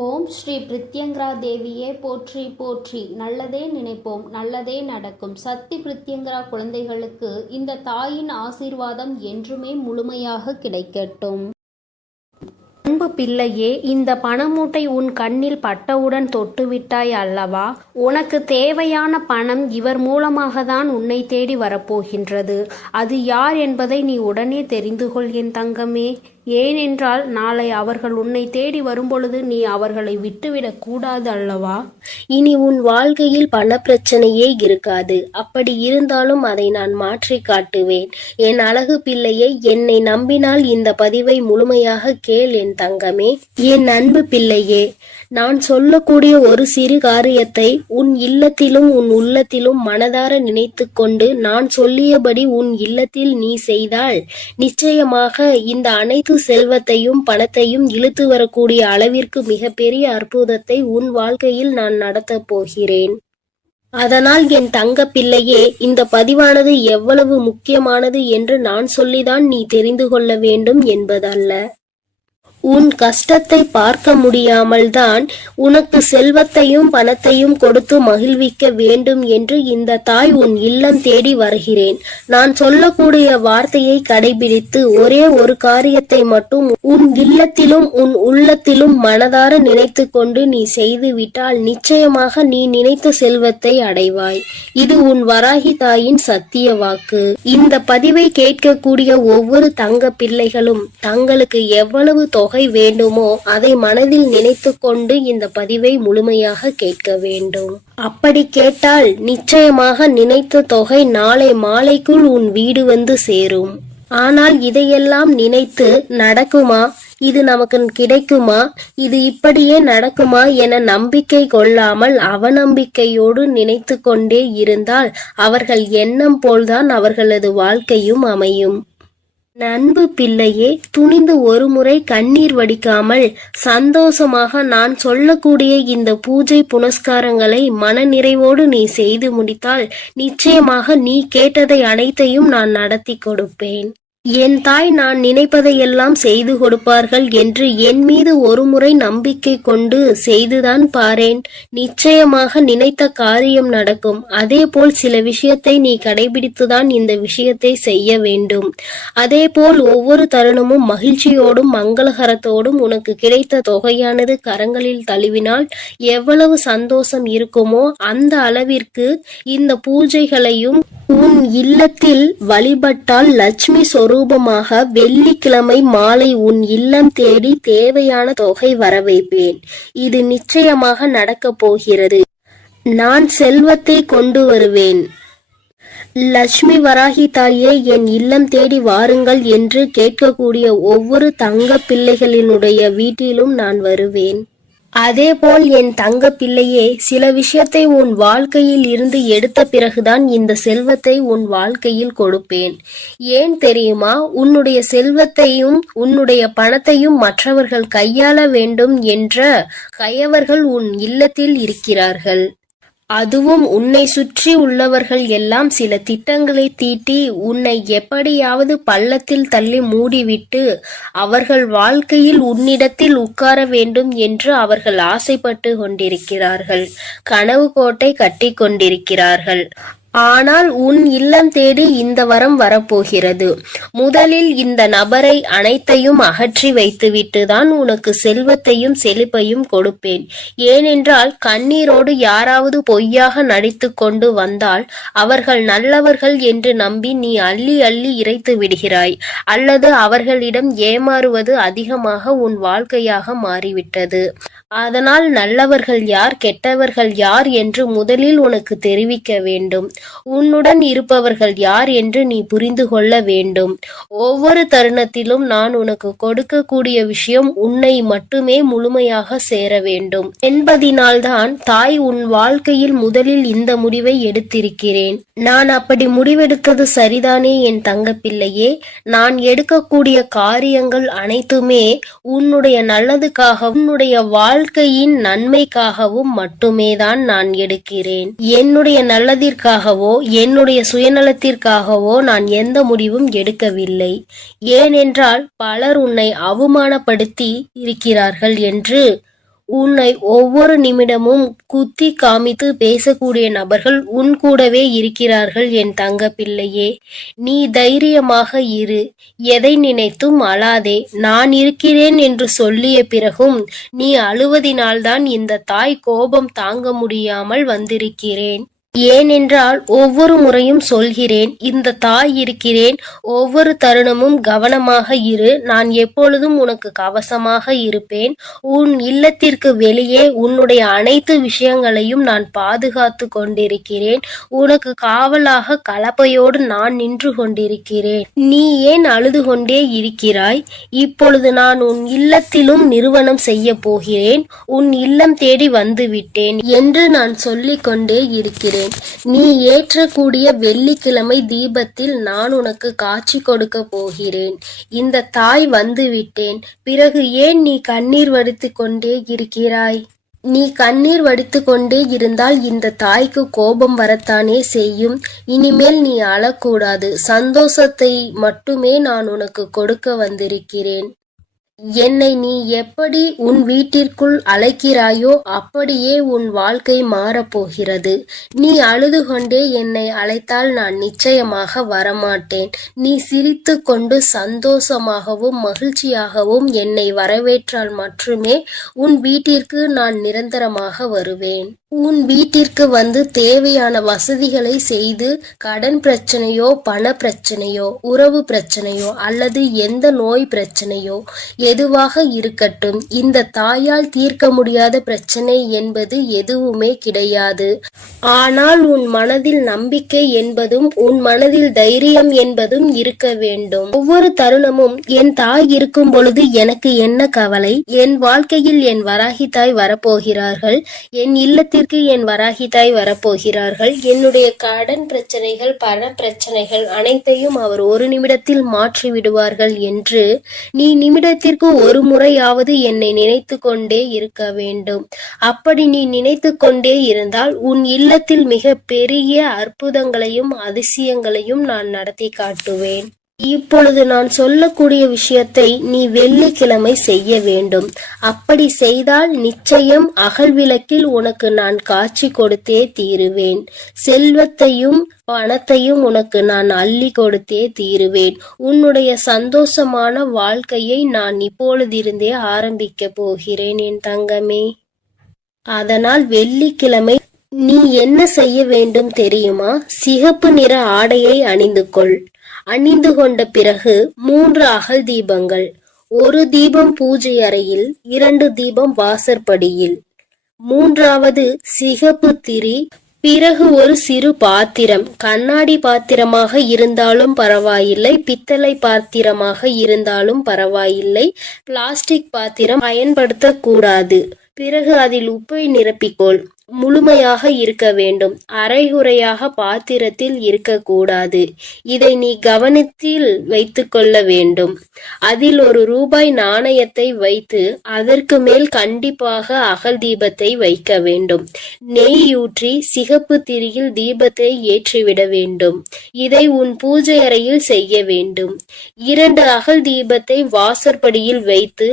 ஓம் ஸ்ரீ பிரித்யங்கரா தேவியே போற்றி போற்றி. நல்லதே நினைப்போம், நல்லதே நடக்கும். சக்தி பிரித்யங்கரா குழந்தைகளுக்கு இந்த தாயின் ஆசீர்வாதம் என்றுமே முழுமையாக கிடைக்கட்டும். அன்பு பிள்ளையே, இந்த பணமூட்டை உன் கண்ணில் பட்டவுடன் தொட்டுவிட்டாய் அல்லவா? உனக்கு தேவையான பணம் இவர் மூலமாக தான் உன்னை தேடி வரப்போகின்றது. அது யார் என்பதை நீ உடனே தெரிந்து கொள் என் தங்கமே. ஏனென்றால் நாளை அவர்கள் உன்னை தேடி வரும்பொழுது நீ அவர்களை விட்டுவிடக் கூடாது அல்லவா? இனி உன் வாழ்க்கையில் பணப்பிரச்சனையே இருக்காது. அப்படி இருந்தாலும் அதை நான் மாற்றி காட்டுவேன். என் அழகு பிள்ளையை, என்னை நம்பினால் இந்த பதிவை முழுமையாக கேள் என் தங்கமே. என் அன்பு பிள்ளையே, நான் சொல்லக்கூடிய ஒரு சிறு காரியத்தை உன் இல்லத்திலும் உன் உள்ளத்திலும் மனதார நினைத்து கொண்டு நான் சொல்லியபடி உன் இல்லத்தில் நீ செய்தால் நிச்சயமாக இந்த அனைத்து செல்வத்தையும் பணத்தையும் இழுத்து வரக்கூடிய அளவிற்கு மிகப்பெரிய அற்புதத்தை உன் வாழ்க்கையில் நான் நடத்தப் போகிறேன். அதனால் என் தங்க பிள்ளையே, இந்த பதிவானது எவ்வளவு முக்கியமானது என்று நான் சொல்லிதான் நீ தெரிந்து கொள்ள வேண்டும் என்பதல்ல. உன் கஷ்டத்தை பார்க்க முடியாமல் தான் உனக்கு செல்வத்தையும் பணத்தையும் கொடுத்து மகிழ்விக்க வேண்டும் என்று இந்த தாய் உன் இல்லம் தேடி வருகிறேன். நான் சொல்லக்கூடிய வார்த்தையை கடைபிடித்து ஒரே ஒரு காரியத்தை மட்டும் உன் இல்லத்திலும் உன் உள்ளத்திலும் மனதார நினைத்து கொண்டு நீ செய்துவிட்டால் நிச்சயமாக நீ நினைத்த செல்வத்தை அடைவாய். இது உன் வராகி தாயின் சத்திய வாக்கு. இந்த பதிவை கேட்கக்கூடிய ஒவ்வொரு தங்க பிள்ளைகளும் தங்களுக்கு எவ்வளவு தொகை வேண்டுமோ அதை மனதில் நினைத்து கொண்டு இந்த பதிவை முழுமையாக கேட்க வேண்டும். அப்படி கேட்டால் நிச்சயமாக நினைத்த தொகை நாளை மாலைக்குள் உன் வீடு வந்து சேரும். ஆனால் இதையெல்லாம் நினைத்து நடக்குமா, இது நமக்கு கிடைக்குமா, இது இப்படியே நடக்குமா என நம்பிக்கை கொள்ளாமல் அவநம்பிக்கையோடு நினைத்து கொண்டே இருந்தால் அவர்கள் எண்ணம் போல்தான் அவர்களது வாழ்க்கையும் அமையும். அன்பு பிள்ளையே, துணிந்து ஒரு முறை கண்ணீர் வடிக்காமல் சந்தோஷமாக நான் சொல்லக்கூடிய இந்த பூஜை புனஸ்காரங்களை மன நிறைவோடு நீ செய்து முடித்தால் நிச்சயமாக நீ கேட்டதை அனைத்தையும் நான் நடத்தி கொடுப்பேன். என் தாய் நான் நினைப்பதையெல்லாம் செய்து கொடுப்பார்கள் என்று என் மீது ஒரு முறை நம்பிக்கை கொண்டு செய்துதான் பாரேன். நிச்சயமாக நினைத்த காரியம் நடக்கும். அதே போல் சில விஷயத்தை நீ கடைபிடித்துதான் இந்த விஷயத்தை செய்ய வேண்டும். அதே போல் ஒவ்வொரு தருணமும் மகிழ்ச்சியோடும் மங்களகரத்தோடும் உனக்கு கிடைத்த தொகையானது கரங்களில் தழுவினால் எவ்வளவு சந்தோஷம் இருக்குமோ அந்த அளவிற்கு இந்த பூஜைகளையும் உன் இல்லத்தில் வழிபட்டால் லட்சுமி சொரூபமாக வெள்ளிக்கிழமை மாலை உன் இல்லம் தேடி தேவையான தொகை வர வைப்பேன். இது நிச்சயமாக நடக்கப் போகிறது. நான் செல்வத்தை கொண்டு வருவேன். லட்சுமி வராகி தாயே, என் இல்லம் தேடி வாருங்கள் என்று கேட்கக்கூடிய ஒவ்வொரு தங்க பிள்ளைகளினுடைய வீட்டிலும் நான் வருவேன். அதேபோல் என் தங்க பிள்ளையே, சில விஷயத்தை உன் வாழ்க்கையில் இருந்து எடுத்த பிறகுதான் இந்த செல்வத்தை உன் வாழ்க்கையில் கொடுப்பேன். ஏன் தெரியுமா? உன்னுடைய செல்வத்தையும் உன்னுடைய பணத்தையும் மற்றவர்கள் கையாள வேண்டும் என்ற கயவர்கள் உன் இல்லத்தில் இருக்கிறார்கள். அதுவும் உன்னை சுற்றி உள்ளவர்கள் எல்லாம் சில திட்டங்களை தீட்டி உன்னை எப்படியாவது பள்ளத்தில் தள்ளி மூடிவிட்டு அவர்கள் வாழ்க்கையில் உன்னிடத்தில் உட்கார வேண்டும் என்று அவர்கள் ஆசைப்பட்டு கொண்டிருக்கிறார்கள். கனவு கோட்டை கட்டி கொண்டிருக்கிறார்கள். ஆனால் உன் இல்லம் தேடி இந்த வரம் வரப்போகிறது. முதலில் இந்த நபரை அனைத்தையும் அகற்றி வைத்துவிட்டு தான் உனக்கு செல்வத்தையும் செழிப்பையும் கொடுப்பேன். ஏனென்றால் கண்ணீரோடு யாராவது பொய்யாக நடித்து கொண்டு வந்தால் அவர்கள் நல்லவர்கள் என்று நம்பி நீ அள்ளி அள்ளி இறைத்து விடுகிறாய். அல்லது அவர்களிடம் ஏமாறுவது அதிகமாக உன் வாழ்க்கையாக மாறிவிட்டது. அதனால் நல்லவர்கள் யார் கெட்டவர்கள் யார் என்று முதலில் உனக்கு தெரிவிக்க வேண்டும். உன்னுடன் இருப்பவர்கள் யார் என்று நீ புரிந்து கொள்ள வேண்டும். ஒவ்வொரு தருணத்திலும் நான் உனக்கு கொடுக்கக்கூடிய விஷயம் உன்னை மட்டுமே முழுமையாக சேர வேண்டும் என்பதினால்தான் தாய் உன் வாழ்க்கையில் முதலில் இந்த முடிவை எடுத்திருக்கிறேன். நான் அப்படி முடிவெடுத்தது சரிதானே என் தங்க பிள்ளையே? நான் எடுக்கக்கூடிய காரியங்கள் அனைத்துமே உன்னுடைய நல்லதுக்காக உன்னுடைய வாழ்க்கையின் நன்மைக்காகவும் மட்டுமே தான் நான் எடுக்கிறேன். என்னுடைய நல்லதிற்காகவோ என்னுடைய சுயநலத்திற்காகவோ நான் எந்த முடிவும் எடுக்கவில்லை. ஏனென்றால் பலர் உன்னை அவமானப்படுத்தி இருக்கிறார்கள் என்று உன்னை ஒவ்வொரு நிமிடமும் குத்தி காமித்து பேசக்கூடிய நபர்கள் உன் கூடவே இருக்கிறார்கள் என் தங்க பிள்ளையே. நீ தைரியமாக இரு. எதை நினைத்தும் அழாதே. நான் இருக்கிறேன் என்று சொல்லிய பிறகும் நீ அழுவதினால்தான் இந்த தாய் கோபம் தாங்க முடியாமல் வந்திருக்கிறேன். ஏனென்றால் ஒவ்வொரு முறையும் சொல்கிறேன், இந்த தாய் இருக்கிறேன், ஒவ்வொரு தருணமும் கவனமாக இரு, நான் எப்பொழுதும் உனக்கு கவசமாக இருப்பேன். உன் இல்லத்திற்கு வெளியே உன்னுடைய அனைத்து விஷயங்களையும் நான் பாதுகாத்து கொண்டிருக்கிறேன். உனக்கு காவலாக கலப்பையோடு நான் நின்று கொண்டிருக்கிறேன். நீ ஏன் அழுது கொண்டே இருக்கிறாய்? இப்பொழுது நான் உன் இல்லத்திலும் நிறுவனம் செய்ய போகிறேன். உன் இல்லம் தேடி வந்து விட்டேன் என்று நான் சொல்லிக் கொண்டே இருக்கிறேன். நீ ஏற்றக்கூடிய வெள்ளிக்கிழமை தீபத்தில் நான் உனக்கு காட்சி கொடுக்க போகிறேன். இந்த தாய் வந்து விட்டேன். பிறகு ஏன் நீ கண்ணீர் வடித்துக் கொண்டே இருக்கிறாய்? நீ கண்ணீர் வடித்துக் கொண்டே இருந்தால் இந்த தாய்க்கு கோபம் வரத்தானே செய்யும். இனிமேல் நீ அழக்கூடாது. சந்தோஷத்தை மட்டுமே நான் உனக்கு கொடுக்க வந்திருக்கிறேன். என்னை நீ எப்படி உன் வீட்டிற்குள் அழைக்கிறாயோ அப்படியே உன் வாழ்க்கை மாறப்போகிறது. நீ அழுது கொண்டே என்னை அழைத்தால் நான் நிச்சயமாக வரமாட்டேன். நீ சிரித்து கொண்டு சந்தோஷமாகவும் மகிழ்ச்சியாகவும் என்னை வரவேற்றால் மட்டுமே உன் வீட்டிற்கு நான் நிரந்தரமாக வருவேன். உன் வீட்டிற்கு வந்து தேவையான வசதிகளை செய்து கடன் பிரச்சனையோ பண பிரச்சனையோ உறவு பிரச்சனையோ அல்லது எந்த நோய் பிரச்சனையோ எதுவாக இருக்கட்டும், இந்த தாயால் தீர்க்க முடியாத பிரச்சனை என்பது எதுவுமே கிடையாது. ஆனால் உன் மனதில் நம்பிக்கை என்பதும் உன் மனதில் தைரியம் என்பதும் இருக்க வேண்டும். ஒவ்வொரு தருணமும் என் தாய் இருக்கும் பொழுது எனக்கு என்ன கவலை? என் வாழ்க்கையில் என் வராகி தாய் வரப்போகிறார்கள். என் இல்லத்தில் என் வராகி தாய் வரப்போகிறார்கள். என்னுடைய கடன் பிரச்சனைகள் பண பிரச்சனைகள் அனைத்தையும் அவர் ஒரு நிமிடத்தில் மாற்றி விடுவார்கள் என்று நீ நிமிடத்திற்கு ஒரு முறையாவது என்னை நினைத்து கொண்டே இருக்க வேண்டும். அப்படி நீ நினைத்து கொண்டே இருந்தால் உன் இல்லத்தில் மிக பெரிய அற்புதங்களையும் அதிசயங்களையும் நான் நடத்தி காட்டுவேன். இப்பொழுது நான் சொல்லக்கூடிய விஷயத்தை நீ வெள்ளிக்கிழமை செய்ய வேண்டும். அப்படி செய்தால் நிச்சயம் அகல் விளக்கில் உனக்கு நான் காட்சி கொடுத்தே தீருவேன். செல்வத்தையும் பணத்தையும் உனக்கு நான் அள்ளி கொடுத்தே தீருவேன். உன்னுடைய சந்தோஷமான வாழ்க்கையை நான் இப்பொழுதிருந்தே ஆரம்பிக்க போகிறேன் என் தங்கமே. அதனால் வெள்ளிக்கிழமை நீ என்ன செய்ய வேண்டும் தெரியுமா? சிகப்பு நிற ஆடையை அணிந்து கொள். அணிந்து கொண்ட பிறகு 3 அகல் தீபங்கள், 1 தீபம் பூஜை அறையில், 2 தீபம் வாசற்படியில், 3வது சிகப்பு திரி. பிறகு ஒரு சிறு பாத்திரம், கண்ணாடி பாத்திரமாக இருந்தாலும் பரவாயில்லை, பித்தளை பாத்திரமாக இருந்தாலும் பரவாயில்லை, பிளாஸ்டிக் பாத்திரம் பயன்படுத்தக்கூடாது. பிறகு அதில் உப்பை நிரப்பிக்கொள். முழுமையாக இருக்க வேண்டும். அரைகுறையாக பாத்திரத்தில் இருக்கக்கூடாது. இதை நீ கவனத்தில் வைத்து கொள்ள வேண்டும். அதில் ₹1 நாணயத்தை வைத்து அதற்கு மேல் கண்டிப்பாக அகல் தீபத்தை வைக்க வேண்டும். நெய்யூற்றி சிகப்பு திரியில் தீபத்தை ஏற்றிவிட வேண்டும். இதை உன் பூஜை அறையில் செய்ய வேண்டும். 2 அகல் தீபத்தை வாசற்படியில் வைத்து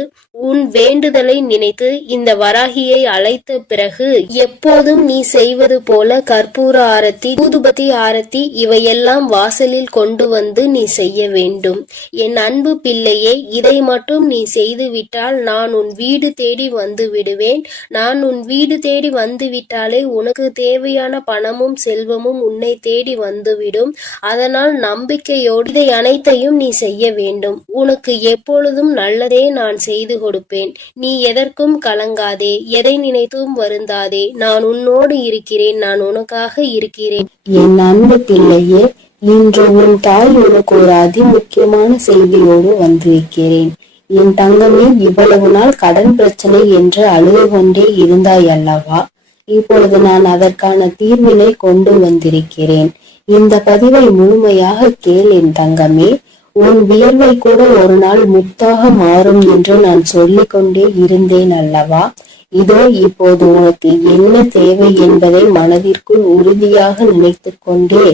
உன் வேண்டுதலை நினைத்து இந்த வராகியை அழைத்த பிறகு எப்போதும் நீ செய்வது போல கற்பூர ஆரத்தி, ஊதுபத்தி ஆரத்தி இவையெல்லாம் வாசலில் கொண்டு வந்து நீ செய்ய வேண்டும். என் அன்பு பிள்ளையே, இதை மட்டும் நீ செய்து விட்டால் நான் உன் வீடு தேடி வந்து விடுவேன். நான் உன் வீடு தேடி வந்து விட்டாலே உனக்கு தேவையான பணமும் செல்வமும் உன்னை தேடி வந்துவிடும். அதனால் நம்பிக்கையோடு இதை அனைத்தையும் நீ செய்ய வேண்டும். உனக்கு எப்பொழுதும் நல்லதே நான் செய்து கொடுப்பேன். நீ எதற்கும் கலங்காதே, எதை நினைத்தும் வருந்தாதே. நான் உன்னோடு இருக்கிறேன், நான் உனக்காக இருக்கிறேன். என் அன்பு பிள்ளையே, இன்று உன் தாய் உனக்கு ஒரு அதிமுக்கியமான செய்தியோடு வந்திருக்கிறேன். என் தங்கமே, இவ்வளவு நாள் கடன் பிரச்சனை என்று அழுது கொண்டே இருந்தாய் அல்லவா? இப்பொழுது நான் அதற்கான தீர்வினை கொண்டு வந்திருக்கிறேன். இந்த பதிவை முழுமையாக கேள் என் தங்கமே. உன் வியர்வை கூட ஒரு நாள் முத்தாக மாறும் என்று நான் சொல்லிக் கொண்டே இருந்தேன் அல்லவா? இதோ இப்போது உனக்கு என்ன தேவை என்பதை மனதிற்குள் உறுதியாக நினைத்து கொண்டே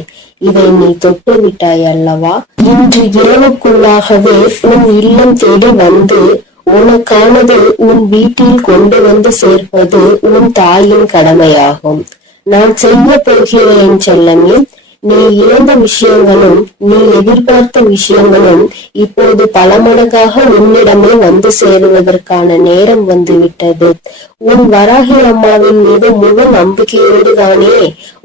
இதை நீ தொட்டு விட்டாய் அல்லவா? இன்று இரவுக்குள்ளாகவே உன் இல்லம் தேடி வந்து உனக்கானது உன் வீட்டில் கொண்டு வந்து சேர்ப்பது உன் தாயின் கடமையாகும். நான் செய்ய போகிறேன் செல்லமே. நீ இழந்த விஷயங்களும் நீ எதிர்பார்த்த விஷயங்களும் இப்போது பல மடங்காக உன்னிடமே வந்து சேருவதற்கான நேரம் வந்துவிட்டது. உன் வராகி அம்மாவின் மீது முழு நம்பிக்கையோடு தானே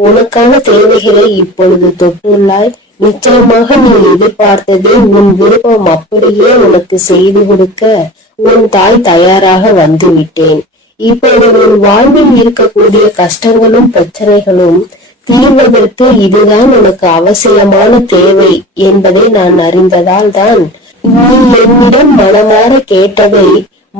உனக்கான தேவைகளை இப்பொழுது தொட்டுள்ளாய். நிச்சயமாக நீ எதிர்பார்த்ததே உன் விருப்பம் அப்படியே உனக்கு செய்து கொடுக்க உன் தாய் தயாராக வந்துவிட்டேன். இப்போது உன் வாழ்வில் இருக்கக்கூடிய கஷ்டங்களும் பிரச்சனைகளும் தீர்வதற்கு இதுதான் உனக்கு அவசியமான தேவை என்பதை நான் அறிந்ததால் தான் நீ என்னிடம் மனமாற கேட்டதை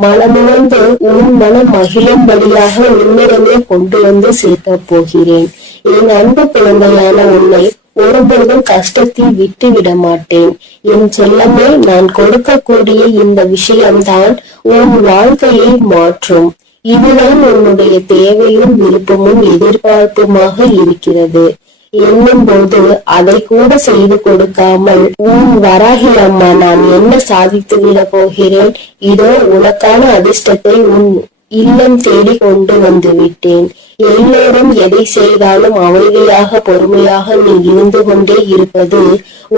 மனமுணர்ந்து உன் மனம் மகிழும்படியாக உன்னிடமே கொண்டு வந்து சேர்க்க போகிறேன். என் அன்பு குழந்தையான உன்னை ஒருபோதும் கஷ்டத்தில் விட்டு விட மாட்டேன். என் செல்லமே, நான் கொடுக்கக்கூடிய இந்த விஷயம்தான் உன் வாழ்க்கையை மாற்றும். இதுதான் உன்னுடைய தேவையும் விருப்பமும் எதிர்பார்ப்புமாக இருக்கிறது என்னும் போது அதை கூட செய்து கொடுக்காமல் உன் வராகி அம்மா நான் என்ன சாதித்து விட போகிறேன், இதோ உனக்கான அதிர்ஷ்டத்தை உன் இல்லம் தேடி கொண்டு வந்து விட்டேன். எல்லோரும் எதை செய்தாலும் அமைதியாக பொறுமையாக நீ இருந்து கொண்டே இருப்பது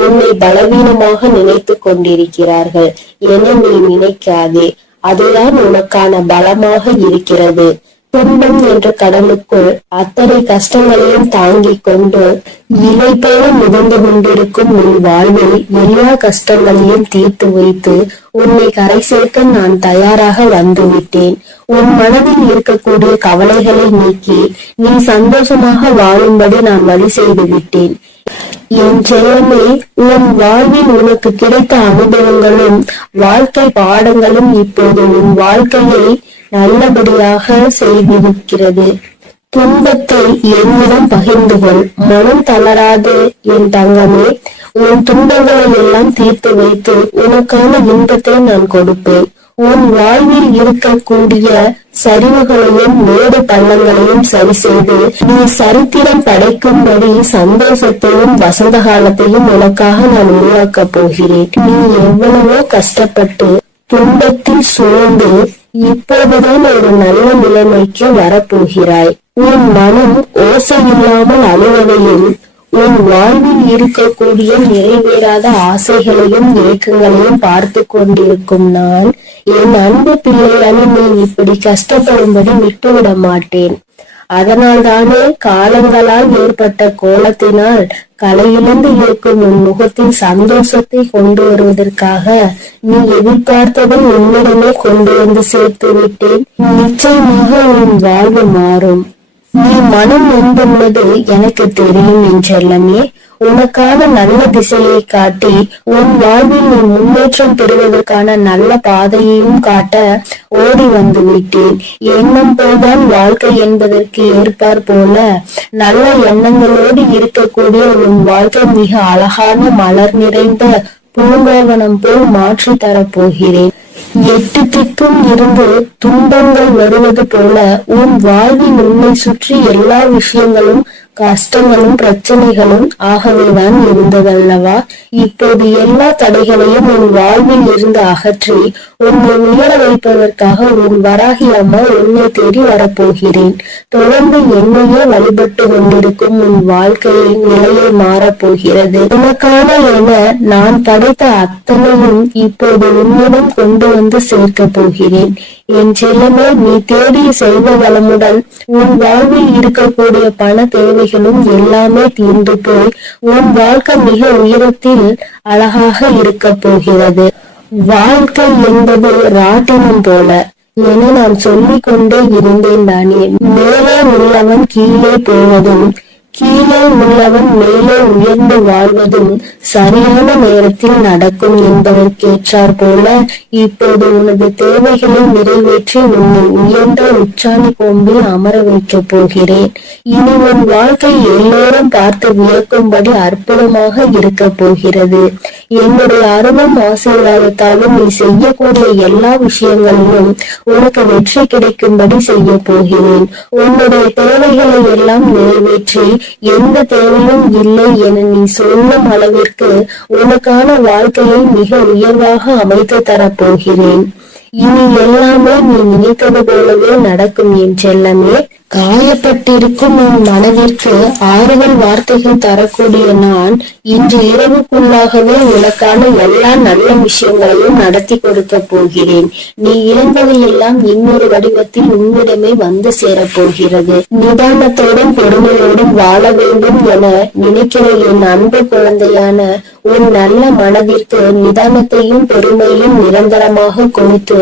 உன்னை பலவீனமாக நினைத்து கொண்டிருக்கிறார்கள் என நீ நினைக்காதே. அதுதான் உனக்கான பலமாக இருக்கிறது. துன்பம் என்ற கடலுக்குள் அத்தனை கஷ்டங்களையும் தாங்கிக் கொண்டு இலை போல மிதந்து கொண்டிருக்கும் உன் வாழ்வில் எல்லா கஷ்டங்களையும் தீர்த்து வைத்து உன்னை கரை சேர்க்க நான் தயாராக வந்துவிட்டேன். உன் மனதில் இருக்கக்கூடிய கவலைகளை நீக்கி நீ சந்தோஷமாக வாழும்படி நான் வழி செய்து விட்டேன். என் செல்லமே, உன் வாழ்வில் உனக்கு கிடைத்த அனுபவங்களும் வாழ்க்கை பாடங்களும் இப்போது உன் வாழ்க்கையை நல்லபடியாக செய்திருக்கிறது. துன்பத்தை என்னிடம் பகிர்ந்து கொள், மனம் தளராது என் தங்கமே. உன் துன்பங்களை எல்லாம் தீர்த்து வைத்து உனக்கான இன்பத்தை நான் கொடுப்பேன். உன் வாழ்வில் இருக்கக்கூடிய சரிவுகளையும் மேடு பள்ளங்களையும் சரி செய்து நீ சரித்திரம் படைக்கும்படி சந்தோஷத்தையும் வசந்த காலத்தையும் உனக்காக நான் உருவாக்க போகிறேன். நீ எவ்வளவோ கஷ்டப்பட்டு துன்பத்தில் சூழ்ந்து இப்போதுதான் ஒரு நல்ல நிலைமைக்கு வரப்போகிறாய். உன் மனம் ஓசை இல்லாமல் அழுவதையும் உன் வாழ்வில் இருக்கக்கூடிய நிறைவேறாத ஆசைகளையும் ஏக்கங்களையும் பார்த்து கொண்டிருக்கும் நான் என் அன்பு பிள்ளையான நீ இப்படி கஷ்டப்படும்படி விட்டுவிட மாட்டேன். அதனால் தானே காலங்களால் ஏற்பட்ட கோலத்தினால் கலையிழந்து இருக்கும் உன் முகத்தில் சந்தோஷத்தை கொண்டு வருவதற்காக நீ எதிர்பார்த்ததை உன்னிடமே கொண்டு வந்து சேர்த்து விட்டேன். நிச்சயமாக உன் வாழ்வு மாறும். நீ மனம் நொந்துள்ளது எனக்கு தெரியும் என் செல்லமே. உனக்கான நல்ல திசையை காட்டி உன் வாழ்வில் நீ முன்னேற்றம் பெறுவதற்கான நல்ல பாதையையும் காட்ட ஓடி வந்து விட்டேன். எண்ணம் போல்தான் வாழ்க்கை என்பதற்கு ஏற்பார் போல நல்ல எண்ணங்களோடு இருக்கக்கூடிய உன் வாழ்க்கை மிக அழகான மலர் நிறைந்த பூங்காவனம் போல் மாற்றி தரப்போகிறேன். எட்டு திக்கும் இருந்து துன்பங்கள் வருவது போல உன் வாழ்வில் உன்னை சுற்றி எல்லா விஷயங்களும் கஷ்டங்களும் பிரச்சனைகளும் ஆகவேதான் இருந்ததல்லவா? இப்போது எல்லா தடைகளையும் உன் வாழ்வில் இருந்து அகற்றி உன்னை உயர வைப்பதற்காக உன் வராகி அம்மா உன்னை தேடி வரப்போகிறேன். தொடர்ந்து என்னையே வழிபட்டு கொண்டிருக்கும் உன் வாழ்க்கையின் நிலையை மாறப்போகிறது. உனக்கான என நான் படைத்த அத்தனையும் இப்போது உன்னிடம் கொண்டு வந்து சேர்க்க போகிறேன். என் செல்லமே, நீ தேடிய செல்வ வளமுடன் உன் வாழ்வில் இருக்கக்கூடிய பண தேவைகளும் எல்லாமே தீர்ந்து போய் உன் வாழ்க்கை மிக உயரத்தில் அழகாக இருக்க போகிறது. வாழ்க்கை என்பது ராட்டினம் போல என நான் சொல்லிக் கொண்டே இருந்தேன் தானே. மேலே உள்ளவன் கீழே போவதும் கீழே உள்ளவன் மேலே உயர்ந்து வாழ்வதும் சரியான நேரத்தில் நடக்கும் என்பதற்கேற்றார் போல இப்போது உனது தேவைகளை நிறைவேற்றி உன்னை உயர்ந்த உச்சாணி கொம்பில் அமர வைக்க போகிறேன். இனி உன் வாழ்க்கை எல்லோரும் பார்த்து வியக்கும்படி அற்புதமாக இருக்க போகிறது. என்னுடைய அருளும் ஆசீர்வாதத்தாலும் நீ செய்யக்கூடிய எல்லா விஷயங்களிலும் உனக்கு வெற்றி கிடைக்கும்படி செய்ய போகிறேன். உன்னுடைய தேவைகளை எல்லாம் நிறைவேற்றி எந்த தேவையும் இல்லை என நீ சொல்லும் அளவிற்கு உனக்கான வாழ்க்கையை மிக உயர்வாக அமைத்து தரப்போகிறேன். இனி எல்லாமே நீ நினைத்தது போலவே நடக்கும் என் செல்லமே. காயப்பட்டிருக்கும் உன் மனதிற்கு ஆறுதல் வார்த்தைகள் தரக்கூடிய நான் இன்று இரவுக்குள்ளாகவே உனக்கான எல்லா நல்ல விஷயங்களையும் நடத்தி கொடுக்க போகிறேன். நீ இழந்தவையெல்லாம் இன்னொரு வடிவத்தில் உன்னிடமே வந்து சேரப்போகிறது. நிதானத்தோடும் பொறுமையோடும் வாழ வேண்டும் என நினைக்கிற என் அன்பு குழந்தையான உன் நல்ல மனதிற்கு நிதானத்தையும் பொறுமையும் நிரந்தரமாக கொடுத்து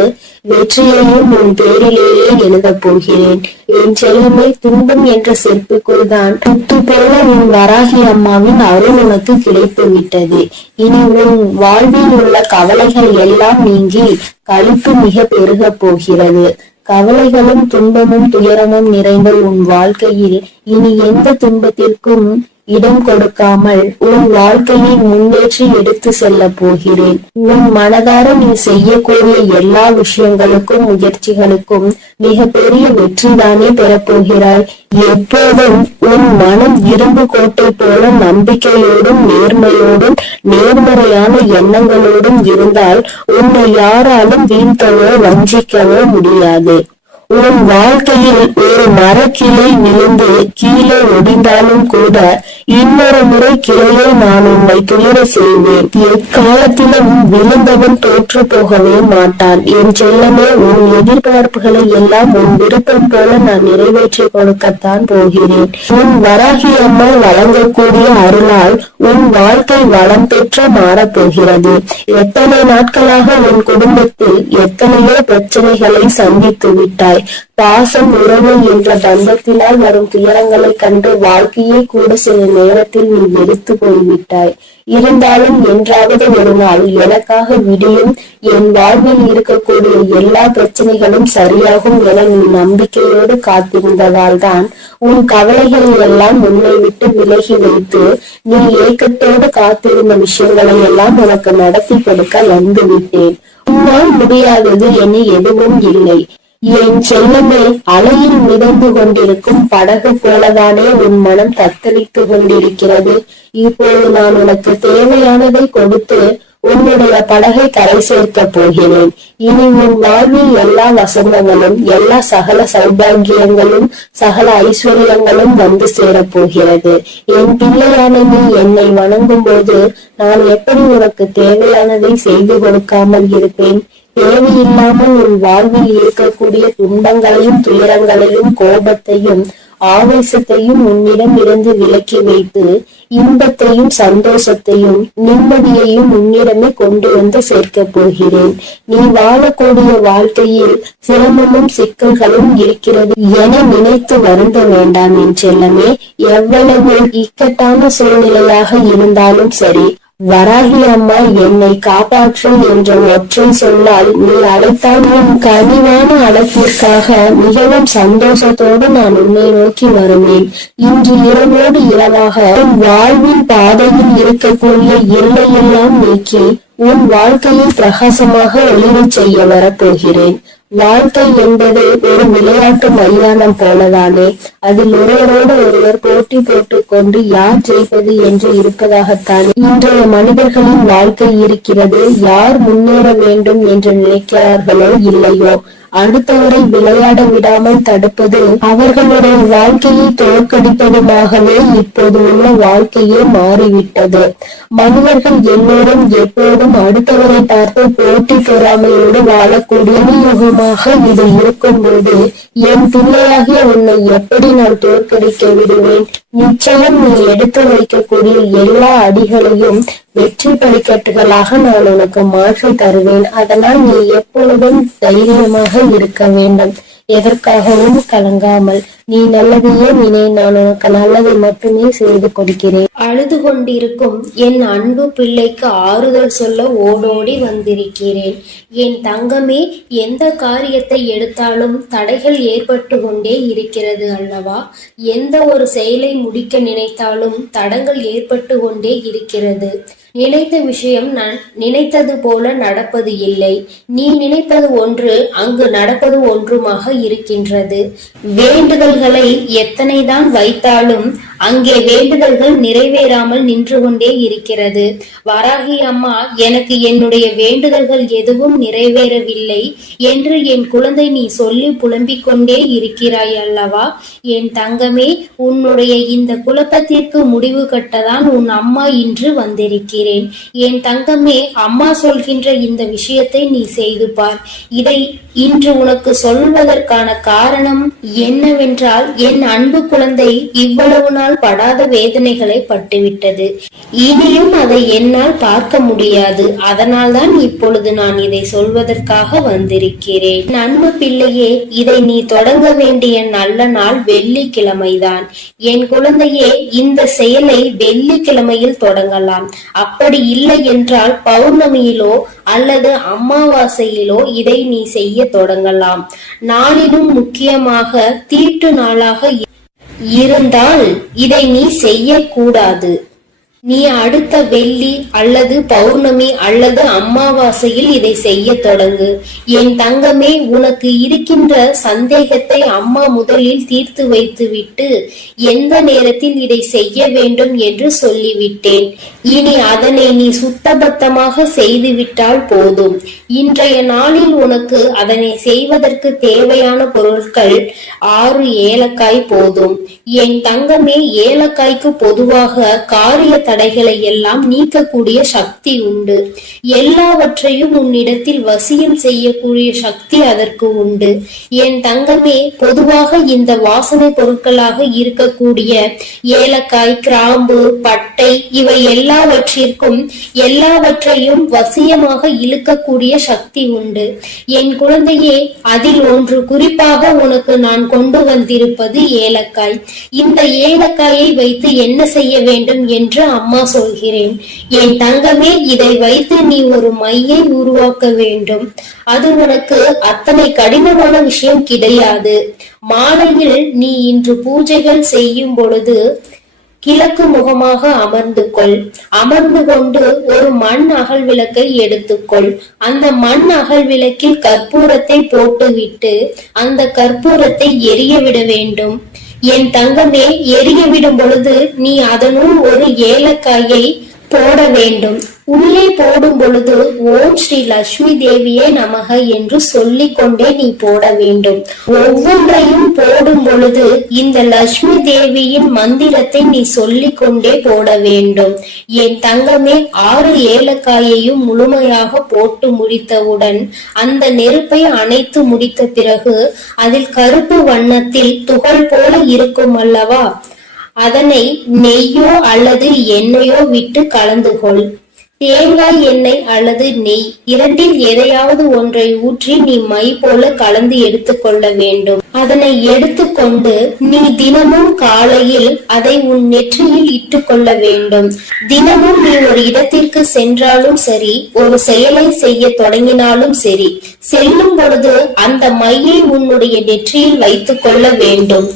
வெற்றியையும் உன் பேரிலேயே எழுதப் போகிறேன். என் செல்லமே, துன்பம் என்ற செருப்புக்குள் தான் முத்து போல உன் வராகி அம்மாவின் அருள் உனக்கு கிடைத்து விட்டது. இனி உன் வாழ்வில் உள்ள கவலைகள் எல்லாம் நீங்கி களிப்பு மிக பெருக போகிறது. கவலைகளும் துன்பமும் துயரமும் நிறைந்த உன் வாழ்க்கையில் இனி எந்த துன்பத்திற்கும் இடம் கொடுக்காமல் உன் வாழ்க்கையை முன்னேற்றி எடுத்து செல்ல போகிறேன். உன் மனதார நீ செய்யக்கூடிய எல்லா விஷயங்களுக்கும் முயற்சிகளுக்கும் மிக பெரிய வெற்றிதானே பெறப்போகிறாய். எப்போதும் உன் மனம் இரும்பு கோட்டை போல நம்பிக்கையோடும் நேர்மையோடும் நேர்மறையான எண்ணங்களோடும் இருந்தால் உன்னை யாராலும் வீழ்த்தவோ வஞ்சிக்கவோ முடியாது. உன் வாழ்க்கையில் ஒரு மரக்கிளை விழுந்து கீழே ஒடிந்தாலும் கூட இன்னொரு முறை கிளையை நான் உன்னை துயர செய்வேன். எக்காலத்திலும் விழுந்தவன் தோற்று போகவே மாட்டான். என் செல்லமே, உன் எதிர்பார்ப்புகளை எல்லாம் உன் விருப்பம் போல நான் நிறைவேற்றி கொடுக்கத்தான் போகிறேன். உன் வராகி அம்மா வழங்கக்கூடிய அருளால் உன் வாழ்க்கை வளம் பெற்று மாறப்போகிறது. எத்தனை நாட்களாக உன் குடும்பத்தில் எத்தனையோ பிரச்சனைகளை சந்தித்து விட்டாய். பாசம் உறவு என்ற பந்தத்தினால் வரும் துயரங்களை கண்டு வாழ்க்கையை கூட சில நேரத்தில் நீ வெறுத்து போய்விட்டாய். இருந்தாலும் என்றாவது ஒரு நாள் எனக்காக விடியும், என் வாழ்வில் இருக்கக்கூடிய எல்லா பிரச்சனைகளும் சரியாகும் என நீ நம்பிக்கையோடு காத்திருந்ததால் தான் உன் கவலைகளை எல்லாம் உன்னை விட்டு விலகி வைத்து நீ ஏக்கத்தோடு காத்திருந்த விஷயங்களை எல்லாம் உனக்கு நடத்தி கொடுக்க வந்து விட்டேன். உன்னால் முடியாதது என எதுவும் இல்லை. என் செல்லமே, அலையில் மிதந்து கொண்டிருக்கும் படகு போலதானே உன் மனம் தத்தளித்து கொண்டிருக்கிறது. இப்போது நான் உனக்கு தேவையானதை கொடுத்து உன்னுடைய படகை கரை சேர்க்க போகிறேன். இனி உன் வாழ்வில் எல்லா வசந்தங்களும் எல்லா சகல சௌபாகியங்களும் சகல ஐஸ்வர்யங்களும் வந்து சேரப் போகிறது. என் பிள்ளையான நீ என்னை வணங்கும் போது நான் எப்படி உனக்கு தேவையானதை செய்து கொடுக்காமல் இருப்பேன்? தேவையில்லாமல் உன் வாழ்வில் இருக்கக்கூடிய துன்பங்களையும் துயரங்களையும் கோபத்தையும் ஆவேசத்தையும் உன்னிடம் இருந்து விலக்கி வைத்து இன்பத்தையும் சந்தோஷத்தையும் நிம்மதியையும் உன்னிடமே கொண்டு வந்து சேர்க்க போகிறேன். நீ வாழக்கூடிய வாழ்க்கையில் சிரமமும் சிக்கல்களும் இருக்கிறது என நினைத்து வருந்த வேண்டாம் என் செல்லமே. எவ்வளவு இக்கட்டான சூழ்நிலையாக இருந்தாலும் சரி, வராகி அம்மா என்னை காப்பாற்று என்ற ஒற்றை சொன்னால் நீ அழைத்தால் உன் கனிவான அழைப்பிற்காக மிகவும் சந்தோஷத்தோடு நான் உன்னை நோக்கி வருவேன். இன்று இரவோடு இரவாக உன் வாழ்வின் பாதையில் இருக்கக்கூடிய எல்லையெல்லாம் நீக்கி உன் வாழ்க்கையை பிரகாசமாக ஒளிரச் செய்ய வரப்போகிறேன். வாழ்க்கை என்பது ஒரு விளையாட்டு மைதானம் போலதானே. அதில் ஒருவரோடு ஒருவர் போட்டி போட்டுக் கொண்டு யார் ஜெயிப்பது என்று இருப்பதாகத்தான் இன்றைய மனிதர்களின் வாழ்க்கை இருக்கிறது. யார் முன்னேற வேண்டும் என்று நினைக்கிறார்களோ இல்லையோ, அடுத்தவரை விளையாட விடாமல் தடுப்பது அவர்களுடைய வாழ்க்கையை தோற்கடிப்பதுமாகவே இப்போது உள்ள வாழ்க்கையே மாறிவிட்டது. மனிதர்கள் எல்லோரும் எப்போதும் அடுத்தவரை பார்த்து போட்டி பொறாமையோடு வாழக்கூடிய யுகமாக இது இருக்கும் போது என் பிள்ளையாகிய உன்னை எப்படி நான் தோற்கடிக்க விடுவேன்? நிச்சயம் நீ எடுத்து வைக்கக்கூடிய எல்லா அடிகளையும் வெற்றி படிக்கட்டுகளாக நான் உனக்கு மாற்றி தருவேன். அதனால் நீ எப்பொழுதும் தைரியமாக இருக்க வேண்டும். எதற்காகவும் கலங்காமல் நீ நல்லதையே நினை. நான் உனக்கு நல்லதை மட்டுமே செய்து கொடுக்கிறேன். அழுது கொண்டிருக்கும் என் அன்பு பிள்ளைக்கு ஆறுதல் சொல்ல ஓடோடி வந்திருக்கிறேன். என் தங்கமே, எந்த காரியத்தை எடுத்தாலும் தடைகள் ஏற்பட்டு கொண்டே இருக்கிறது அல்லவா? எந்த ஒரு செயலை முடிக்க நினைத்தாலும் தடங்கள் ஏற்பட்டு கொண்டே இருக்கிறது. நினைத்த விஷயம் நான் நினைத்தது போல நடப்பது இல்லை. நீ நினைப்பது ஒன்று, அங்கு நடப்பது ஒன்றுமாக இருக்கின்றது. வேண்டுதல்களை எத்தனைதான் வைத்தாலும் அங்கே வேண்டுதல்கள் நிறைவேறாமல் நின்று கொண்டே இருக்கிறது. வராகி அம்மா, எனக்கு என்னுடைய வேண்டுதல்கள் எதுவும் நிறைவேறவில்லை என்று என் குழந்தை நீ சொல்லி புலம்பிக் கொண்டே இருக்கிறாய் அல்லவா? என் தங்கமே, உன்னுடைய இந்த குழப்பத்திற்கு முடிவு கட்டதான் உன் அம்மா இன்று வந்திருக்கிறேன். என் தங்கமே, அம்மா சொல்கின்ற இந்த விஷயத்தை நீ செய்து பார். இதை இன்று உனக்கு சொல்வதற்கான காரணம் என்னவென்றால், என் அன்பு குழந்தை இவ்வளவு நாள் படாத வேதனைகளை பட்டுவிட்டது. இனியும் அதை என்னால் பார்க்க முடியாது. அதனால்தான் இப்பொழுது நான் இதை சொல்வதற்காக வந்திருக்கிறேன். அன்பு பிள்ளையே, இதை நீ தொடங்க வேண்டிய நல்ல நாள் வெள்ளிக்கிழமைதான். என் குழந்தையே, இந்த செயலை வெள்ளிக்கிழமையில் தொடங்கலாம். அப்படி இல்லை என்றால் பௌர்ணமியிலோ அல்லது அமாவாசையிலோ இதை நீ செய்ய தொடங்கலாம். நாளிலும் முக்கியமாக தீட்டு நாளாக இருந்தால் இதை நீ செய்யக்கூடாது. நீ அடுத்த வெள்ளி அல்லது பௌர்ணமி அல்லது அமாவாசையில் இதை செய்ய தொடங்கு. என் தங்கமே, உனக்கு இருக்கின்ற சந்தேகத்தை அம்மா முதலில் தீர்த்து வைத்துவிட்டு எந்த நேரத்தில் இதை செய்ய வேண்டும் என்று சொல்லிவிட்டேன். இனி அதனை நீ சுத்தபத்தமாக செய்துவிட்டால் போதும். இன்றைய நாளில் உனக்கு அதனை செய்வதற்கு தேவையான பொருட்கள் 6 ஏலக்காய் போதும். என் தங்கமே, ஏலக்காய்க்கு பொதுவாக காரிய தடைகளை எல்லாம் நீக்கக்கூடிய சக்தி உண்டு. எல்லாவற்றையும் உன்னிடத்தில் வசியம் செய்யக்கூடிய சக்தி அதற்கு உண்டு. என் தங்கமே, பொதுவாக இந்த வாசனை பொருட்களாக இருக்கக்கூடிய ஏலக்காய், கிராம்பு, பட்டை இவை எல்லாவற்றையும் வசியமாக இழுக்கக்கூடிய சக்தி உண்டு. என் குழந்தையே, அதில் ஒன்று குறிப்பாக உனக்கு நான் கொண்டு வந்திருப்பது ஏலக்காய். இந்த ஏலக்காயை வைத்து என்ன செய்ய வேண்டும் என்று அம்மா சொல்கிறேன். என் தங்கமே, இதை வைத்து நீ ஒரு மையை உருவாக்க வேண்டும். அது உனக்கு அத்தனை கடினமான விஷயம் கிடையாது. மாலையில் நீ இன்று பூஜைகள் செய்யும் பொழுது கிழக்கு முகமாக அமர்ந்து கொண்டு ஒரு மண் அகல் விளக்கை எடுத்துக்கொள். அந்த மண் அகல் விளக்கில் கற்பூரத்தை போட்டுவிட்டு அந்த கற்பூரத்தை எரிய விட வேண்டும். என் தங்கமே, எரிய விடும் பொழுது நீ அதனுள் ஒரு ஏலக்காயை போட வேண்டும். உள்ளே போடும் பொழுது ஓம் ஸ்ரீ லட்சுமி தேவியே நமக என்று சொல்லிக் கொண்டே நீ போட வேண்டும். ஒவ்வொன்றையும் போடும் பொழுது இந்த லட்சுமி தேவியின் மந்திரத்தை நீ சொல்லிக் கொண்டே போட வேண்டும். என் தங்கமே, 6 ஏலக்காயையும் முழுமையாக போட்டு முடித்தவுடன் அந்த நெருப்பை அணைத்து முடித்த பிறகு அதில் கருப்பு வண்ணத்தில் துகள் போல இருக்கும் அல்லவா, அதனை நெய்யோ அல்லது எண்ணெயோ விட்டு கலந்து கொள். தேங்காய் எண்ணெய் அல்லது நெய் இரண்டில் எதையாவது ஒன்றை ஊற்றி நீ மை போல கலந்து எடுத்துக்கொள்ள வேண்டும். அதனை எடுத்துக்கொண்டு நீ தினமும் காலையில் அதை உன் நெற்றியில் இட்டுக் கொள்ள வேண்டும். தினமும் நீ ஒரு இடத்திற்கு சென்றாலும் சரி, ஒரு செயலை செய்ய தொடங்கினாலும் சரி, செல்லும் பொழுது அந்த மையை உன்னுடைய நெற்றியில் வைத்துக் கொள்ள வேண்டும்.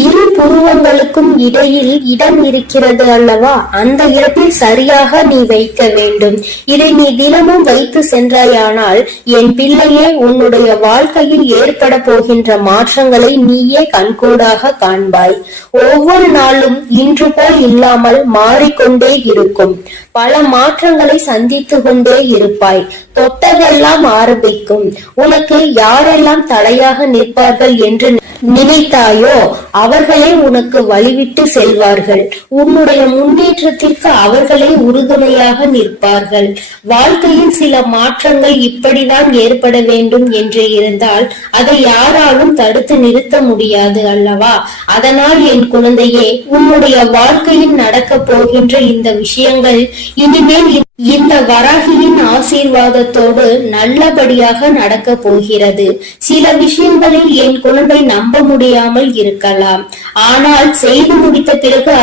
இரு புருவங்களுக்கும் இடையில் இடம் இருக்கிறது அல்லவா, அந்த இடத்தில் சரியாக நீ வைக்க வேண்டும். இதை நீ தினமும் வைத்து சென்றாயானால் என் பிள்ளையே, உன்னுடைய வாழ்க்கையில் ஏற்பட போகின்ற மாற்றங்களை நீயே கண்கூடாக காண்பாய். ஒவ்வொரு நாளும் இன்று போல் இல்லாமல் மாறிக்கொண்டே இருக்கும். பல மாற்றங்களை சந்தித்து கொண்டே இருப்பாய். தொட்டதெல்லாம் ஆரம்பிக்கும். உனக்கு யாரெல்லாம் தடையாக நிற்பார்கள் என்று நினைத்தாயோ அவர்களே உனக்கு வழிவிட்டு செல்வார்கள். உன்னுடைய முன்னேற்றத்திற்கு அவர்களே உறுதுணையாக நிற்பார்கள். வாழ்க்கையில் சில மாற்றங்கள் இப்படிதான் ஏற்பட வேண்டும் என்று இருந்தால் அதை யாராலும் தடுத்து நிறுத்த முடியாது அல்லவா? அதனால் என் குழந்தையே, உன்னுடைய வாழ்க்கையில் நடக்க போகின்ற இந்த விஷயங்கள் இனிமேல் இந்த வராகியின் ஆசீர்வாதத்தோடு நல்லபடியாக நடக்க போகிறது. சில விஷயங்களில் என் குழந்தை நம்ப முடியாமல் இருக்கலாம். ஆனால் செய்து முடித்த பிறகு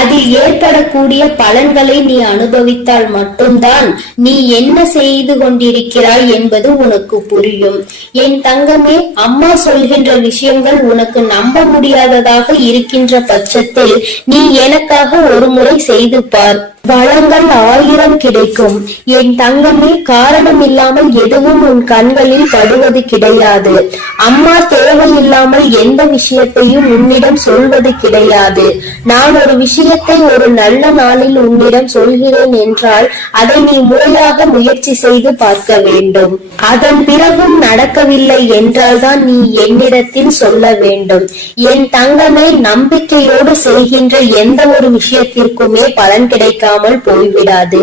அதில் ஏற்படக்கூடிய பலன்களை நீ அனுபவித்தால் மட்டும்தான் நீ என்ன செய்து கொண்டிருக்கிறாய் என்பது உனக்கு புரியும். என் தங்கமே, அம்மா சொல்கின்ற விஷயங்கள் உனக்கு நம்ப முடியாததாக இருக்கின்ற பட்சத்தில் நீ எனக்காக ஒரு முறை செய்து பார். வளங்கள் 1000 கிடைக்கும். என் தங்கமே, காரணம் இல்லாமல் எதுவும் உன் கண்களில் படுவது கிடையாது. அம்மா தேவையில்லாமல் எந்த விஷயத்தையும் உன்னிடம் சொல்வது கிடையாது. நான் ஒரு விஷயத்தை ஒரு நல்ல நாளில் உன்னிடம் சொல்கிறேன் என்றால் அதை நீ முறையாக முயற்சி செய்து பார்க்க வேண்டும். அதன் பிறகும் நடக்கவில்லை என்றால் தான் நீ என்னிடத்தில் சொல்ல வேண்டும். என் தங்கமே, நம்பிக்கையோடு செய்கின்ற எந்த ஒரு விஷயத்திற்குமே பலன் கிடைக்காமல் போய்விடாது.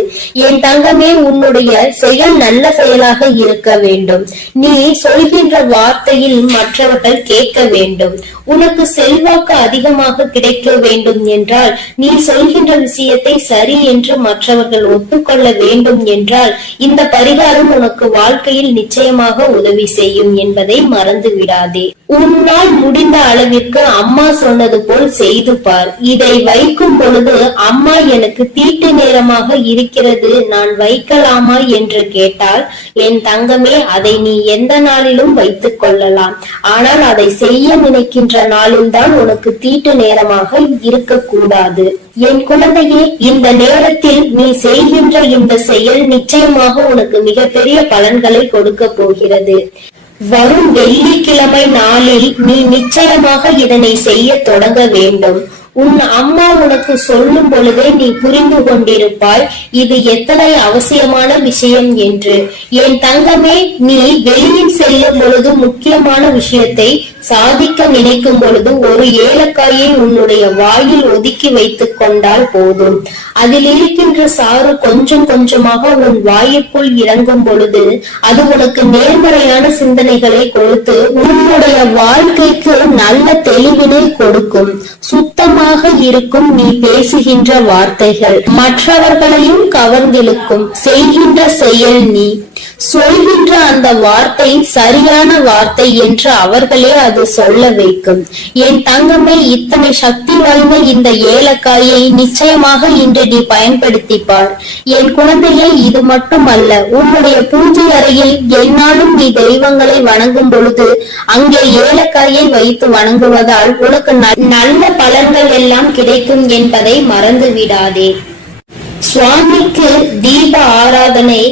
என் தங்கமே, உன்னுடைய செயல் நல்ல செயலாக இருக்க வேண்டும். நீ சொல்கின்ற வார்த்தையில் மற்றவர்கள் கேட்க வேண்டும். உனக்கு செல்வாக்கு அதிகமாக கிடைக்க வேண்டும் என்றால் நீ சொல்கின்ற விஷயத்தை சரி என்று மற்றவர்கள் ஒத்துக்கொள்ள வேண்டும் என்றால் இந்த பரிகாரம் உனக்கு வாழ்க்கையில் நிச்சயமாக உதவி செய்யும் என்பதை மறந்து விடாதே. உன்னால் முடிந்த அளவிற்கு அம்மா சொன்னது போல் செய்து பார். இதை வைக்கும் பொழுது அம்மா எனக்கு தீட்டு நேரமாக இருக்கிறது, நான் வைக்கலாமா என்று கேட்டால், என் தங்கமே, அதை நீ எந்த நாளிலும் வைத்துக் கொள்ளலாம். ஆனால் அதை செய்ய நினைக்கின்ற நாளில் தான் உனக்கு தீட்டு நேரமாக இருக்கக்கூடாது. என் குழந்தையே, இந்த நேரத்தில் நீ செய்கின்ற இந்த செயல் நிச்சயமாக உனக்கு மிகப்பெரிய பலன்களை கொடுக்க போகிறது. வரும் வெள்ளிக்கிழமை நாளில் நீ நிச்சயமாக இதனை செய்ய தொடங்க வேண்டும். உன் அம்மா உனக்கு சொல்லும் பொழுதே நீ புரிந்து கொண்டிருப்பாய் இது எத்தனை அவசியமான விஷயம் என்று. என் தங்கமே, நீ வெளியில் செல்லும் பொழுது முக்கியமான விஷயத்தை சாதிக்க நினைக்கும் பொழுது ஒரு ஏலக்காயை உன்னுடைய வாயில் ஒதுக்கி வைத்துக் கொண்டால் போதும். அதில் இருக்கின்ற சாறு கொஞ்சம் கொஞ்சமாக உன் வாயுக்குள் இறங்கும் பொழுது அது உனக்கு நேர்மறையான சிந்தனைகளை கொடுத்து உன்னுடைய வாழ்க்கைக்கு நல்ல தெளிவினை கொடுக்கும். சுத்தமாக இருக்கும் நீ பேசுகின்ற வார்த்தைகள் மற்றவர்களையும் கவர்ந்திழுக்கும். செய்கின்ற செயல் நீ சொல்கின்ற அந்த வார்த்தை சரியான வார்த்தை என்று அவர்களே அது சொல்ல வைக்கும். என் தங்கமே, இத்தனை சக்தி வாய்ந்த இந்த ஏலக்காயை நிச்சயமாக இன்று நீ பயன்படுத்திப்பார். என் குழந்தையே, இது மட்டுமல்ல, உன்னுடைய பூஜை அறையில் எந்நாளும் நீ தெய்வங்களை வணங்கும் பொழுது அங்கே ஏலக்காயை வைத்து வணங்குவதால் உனக்கு நல்ல பலன்கள் எல்லாம் கிடைக்கும் என்பதை மறந்து விடாதே. சுவாமிக்கு தீப ஆராதனை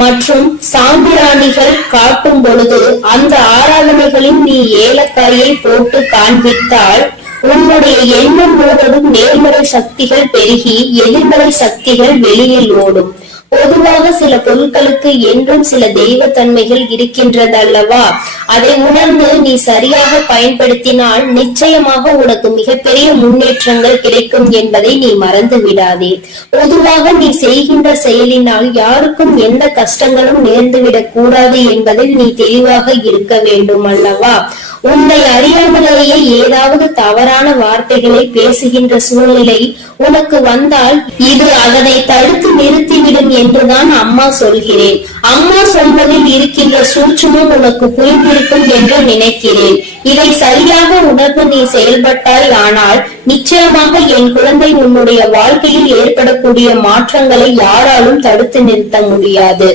மற்றும் சாம்பிராணிகள் காட்டும் பொழுது அந்த ஆராதனைகளில் நீ ஏலக்காயை போட்டு காண்பித்தால் உன்னுடைய எண்ணம் முழுவதும் நேர்மறை சக்திகள் பெருகி எதிர்மறை சக்திகள் வெளியில் ஓடும். பொதுவாக சில பொருட்களுக்கு என்றும் சில தெய்வத்தன்மைகள் இருக்கின்றது அல்லவா? அதை உணர்ந்து நீ சரியாக பயன்படுத்தினால் நிச்சயமாக உனக்கு மிகப்பெரிய முன்னேற்றங்கள் கிடைக்கும் என்பதை நீ மறந்து விடாதே. பொதுவாக நீ செய்கின்ற செயலினால் யாருக்கும் எந்த கஷ்டங்களும் நேர்ந்துவிடக் கூடாது என்பதில் நீ தெளிவாக இருக்க வேண்டும் அல்லவா? உன்னை அறியாமலேயே ஏதாவது தவறான வார்த்தைகளை பேசுகின்ற சூழ்நிலை உனக்கு வந்தால் இது அதனை தடுத்து நிறுத்திவிடும் என்றுதான் அம்மா சொல்கிறேன். அம்மா சொல்வதில் இருக்கின்ற சூட்சுமம் உனக்கு புரிந்திருக்கும் என்று நினைக்கிறேன். இதை சரியாக உணர்ந்து நீ செயல்பட்டாய் ஆனால் நிச்சயமாக என் குழந்தை உன்னுடைய வாழ்க்கையில் ஏற்படக்கூடிய மாற்றங்களை யாராலும் தடுத்து நிறுத்த முடியாது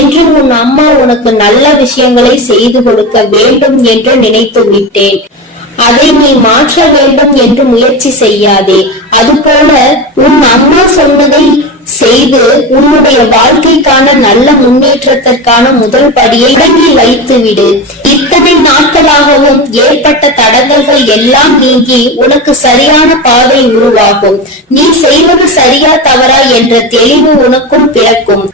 என்று உன் அம்மா உனக்கு நல்ல விஷயங்களை செய்து கொடுக்க வேண்டும் என்று நினைத்து விட்டேன். அதை நீ மாற்ற வேண்டும் என்று முயற்சி செய்யாதே. அதுபோல உன் அம்மா சொன்னதை செய்து உன்னுடைய வாழ்க்கைக்கான நல்ல முன்னேற்றத்திற்கான முதல் படியை தொடங்கி வைத்து விடு. இத்தனை நாட்களாகவும் ஏற்பட்ட தடங்கல்கள் எல்லாம் நீங்கி உனக்கு சரியான பாதை உருவாகும். நீ செய்வது சரியா தவறா என்ற தெளிவு உனக்கும் பிறக்கும்.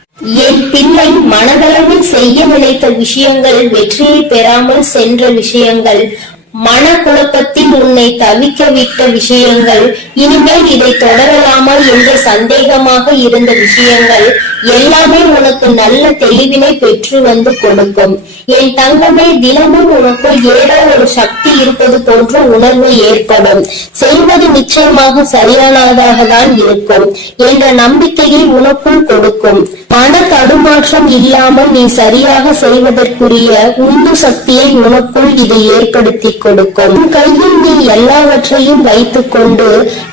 என் பிள்ளை, மனதளவில் செய்ய நினைத்த விஷயங்கள் வெற்றியை பெறாமல் சென்ற விஷயங்கள், மனக்குழப்பத்தில் உன்னை தவிக்க விட்ட விஷயங்கள், இனிமேல் இதை தொடரலாமா என்று சந்தேகமாக இருந்த விஷயங்கள் எல்லாமே உனக்கு நல்ல தெளிவினை பெற்று வந்து கொடுக்கும். என் தங்கமே, தினமும் உனக்குள் ஏதோ ஒரு சக்தி இருப்பது போன்ற உணர்வு ஏற்படும். செய்வது நிச்சயமாக சரியானதாக தான் இருக்கும் என்ற நம்பிக்கையை உனக்குள் கொடுக்கும். மன தடுமாற்றம் இல்லாமல் நீ சரியாக செய்வதற்குரிய உந்து சக்தியை உனக்குள் இது ஏற்படுத்தி கொடுக்கும். கையில் நீ எல்லாவற்றையும் வைத்துக் கொண்டு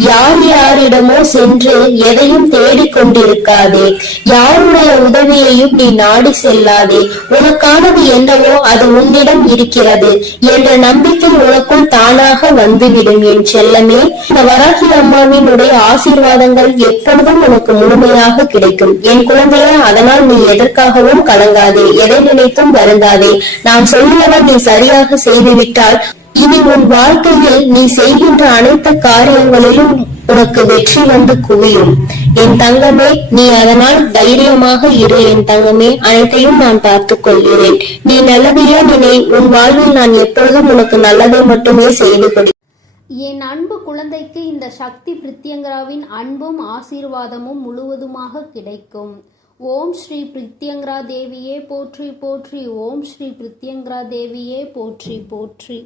யார் யாரிடமோ சென்று எதையும் தேடிக்கொண்டிருக்காதே. யாருடைய உதவியையும் நீ நாடி செல்லாதே. உனக்கானது என்னவோ அது உன்னிடம் இருக்கிறது என்ற நம்பிக்கை உனக்குள் தானாக வந்துவிடும் என் செல்லமே. இந்த வராகி அம்மாவினுடைய ஆசீர்வாதங்கள் எப்பொழுதும் உனக்கு முழுமையாக கிடைக்கும் என் குழந்தையே. அதனால் நீ எதற்காகவும் கலங்காதே, எதை நினைத்தும் வருந்தாதே. நான் சொல்லியதை நீ சரியாக செய்துவிட்டால் இனி உன் வாழ்க்கையில் நீ செய்கின்ற அனைத்து காரியங்களிலும் உனக்கு வெற்றி வந்து குவியும் என் தங்கமே. நீ அதனால் தைரியமாக இரு என் தங்கமே. அனைத்தையும் நான் பார்த்துக் கொள்கிறேன். நீ நல்லதையே நினை. உன் வாழ்வில் நான் எப்பொழுதும் உனக்கு நல்லதை மட்டுமே செய்து கொடு. என் அன்பு குழந்தைக்கு இந்த சக்தி பிரித்யங்கராவின் அன்பும் ஆசீர்வாதமும் முழுவதுமாக கிடைக்கும். ஓம் ஸ்ரீ பிரித்யங்கரா தேவியே போற்றி போற்றி. ஓம் ஸ்ரீ பிரித்யங்கரா தேவியே போற்றி போற்றி.